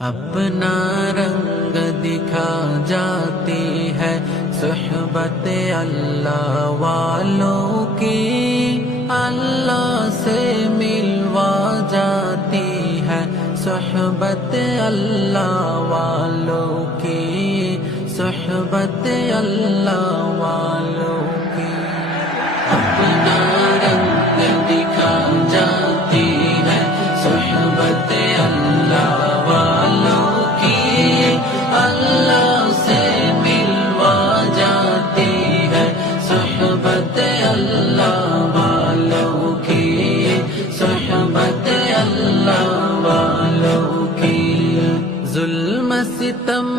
اپنا رنگ دکھا جاتی ہے صحبت اللہ والوں کی، اللہ سے ملوا جاتی ہے صحبت اللہ والوں کی، صحبت اللہ والوں کی۔ اپنا رنگ دکھا جاتی ہے صحبت اللہ والوں کی، اللہ سے ملوا جاتی ہے صحبت اللہ والوں کی، صحبت اللہ والوں کی۔ ظلم ستم